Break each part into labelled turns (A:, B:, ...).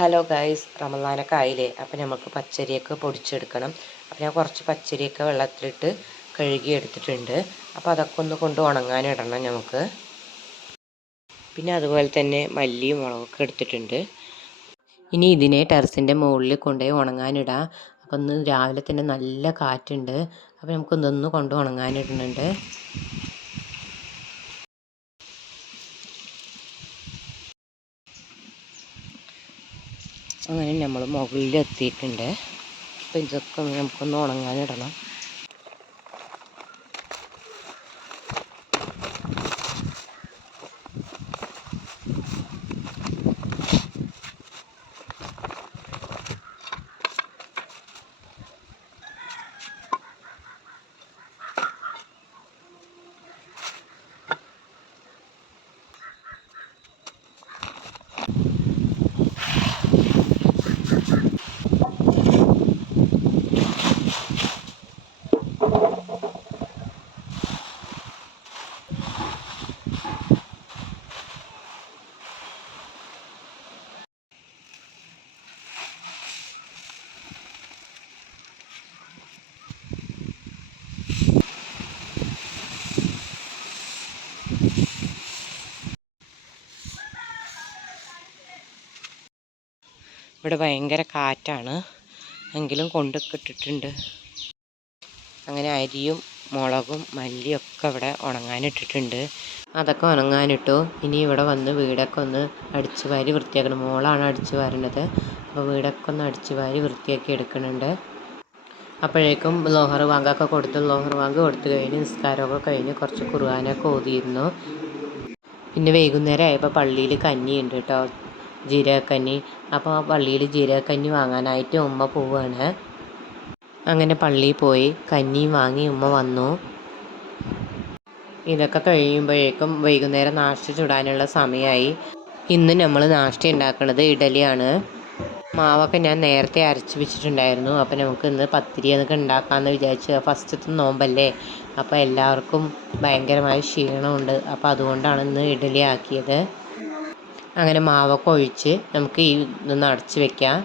A: Hello guys റമദാനൊക്കെ ആയില്ലേ? അപ്പം നമുക്ക് പച്ചരിയൊക്കെ പൊടിച്ചെടുക്കണം. അപ്പം ഞാൻ കുറച്ച് പച്ചരിയൊക്കെ വെള്ളത്തിലിട്ട് കഴുകി എടുത്തിട്ടുണ്ട് അപ്പോൾ അതൊക്കെ ഒന്ന് കൊണ്ട് ഉണങ്ങാനിടണം നമുക്ക്. പിന്നെ അതുപോലെ തന്നെ മല്ലിയും മുളകൊക്കെ എടുത്തിട്ടുണ്ട്. ഇനി ഇതിനെ ടെറസിന്റെ മുകളിൽ കൊണ്ടുപോയി ഉണങ്ങാനിടാം അപ്പം ഇന്ന് രാവിലെ തന്നെ നല്ല കാറ്റുണ്ട്. അപ്പോൾ നമുക്ക് ഇതൊന്ന് കൊണ്ട് ഉണങ്ങാനിടുന്നുണ്ട് അങ്ങനെ നമ്മൾ മുകളിലെത്തിയിട്ടുണ്ട്. അപ്പോൾ ഇതൊക്കെ നമുക്കൊന്ന് ഉണങ്ങാനിടണം. ഇവിടെ ഭയങ്കര കാറ്റാണ്. എങ്കിലും കൊണ്ടിട്ടിട്ടുണ്ട് അങ്ങനെ അരിയും മുളകും മല്ലിയൊക്കെ ഇവിടെ ഉണങ്ങാനിട്ടിട്ടുണ്ട്. അതൊക്കെ ഉണങ്ങാനിട്ടു. ഇനി ഇവിടെ വന്ന് വീടൊക്കെ ഒന്ന് അടിച്ചു വാരി വൃത്തിയാക്കണം. മോളാണ് അടിച്ചു വാരണത് അപ്പോൾ വീടൊക്കെ ഒന്ന് അടിച്ചു വാരി വൃത്തിയാക്കി എടുക്കുന്നുണ്ട്. അപ്പോഴേക്കും ലോഹർ വാങ്കൊക്കെ കൊടുത്ത്. ലോഹർ വാങ്ക് കൊടുത്തു കഴിഞ്ഞ് നിസ്കാരമൊക്കെ കഴിഞ്ഞ് കുറച്ച് കുർബാനൊക്കെ ഓതിയിരുന്നു. പിന്നെ വൈകുന്നേരം ആയപ്പോൾ പള്ളിയിൽ കഞ്ഞിയുണ്ട് കേട്ടോ. ജീരകക്കഞ്ഞി. അപ്പോൾ ആ പള്ളിയിൽ ജീരകക്കഞ്ഞി വാങ്ങാനായിട്ട് ഉമ്മ പോവുകയാണ് അങ്ങനെ പള്ളിയിൽ പോയി കഞ്ഞിയും വാങ്ങി ഉമ്മ വന്നു. ഇതൊക്കെ കഴിയുമ്പോഴേക്കും വൈകുന്നേരം നാഷ്ട ചുടാനുള്ള സമയമായി ഇന്ന് നമ്മൾ നാഷ്ട ഉണ്ടാക്കുന്നത് ഇഡലിയാണ്. മാവൊക്കെ ഞാൻ നേരത്തെ അരച്ച് വെച്ചിട്ടുണ്ടായിരുന്നു. അപ്പോൾ നമുക്ക് ഇന്ന് പത്തിരി എന്നൊക്കെ ഉണ്ടാക്കാമെന്ന് വിചാരിച്ച് ഫസ്റ്റത്തെ നോമ്പല്ലേ? അപ്പോൾ എല്ലാവർക്കും ഭയങ്കരമായ ക്ഷീണമുണ്ട്. അപ്പോൾ അതുകൊണ്ടാണ് ഇന്ന് ഇഡലി ആക്കിയത്. അങ്ങനെ മാവൊക്കെ ഒഴിച്ച് നമുക്ക് ഈ ഇതൊന്ന് അടച്ച് വെക്കാം.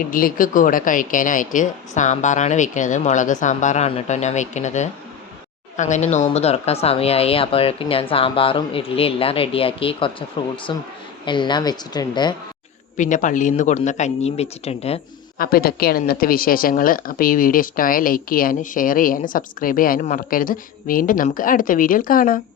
A: ഇഡ്ഡലിക്ക് കൂടെ കഴിക്കാനായിട്ട് സാമ്പാറാണ് വെക്കുന്നത്. മുളക് സാമ്പാറാണ് കേട്ടോ ഞാൻ വെക്കുന്നത്. അങ്ങനെ നോമ്പ് തുറക്കാൻ സമയമായി. അപ്പോഴേക്കും ഞാൻ സാമ്പാറും ഇഡ്ഡലി എല്ലാം റെഡിയാക്കി കുറച്ച് ഫ്രൂട്ട്സും എല്ലാം വെച്ചിട്ടുണ്ട്. പിന്നെ പള്ളിയിൽ നിന്ന് കൊടുന്ന കഞ്ഞിയും വെച്ചിട്ടുണ്ട്. അപ്പോൾ ഇതൊക്കെയാണ് ഇന്നത്തെ വിശേഷങ്ങൾ. അപ്പോൾ ഈ വീഡിയോ ഇഷ്ടമായ ലൈക്ക് ചെയ്യാനും ഷെയർ ചെയ്യാനും സബ്സ്ക്രൈബ് ചെയ്യാനും മറക്കരുത്. വീണ്ടും നമുക്ക് അടുത്ത വീഡിയോയിൽ കാണാം.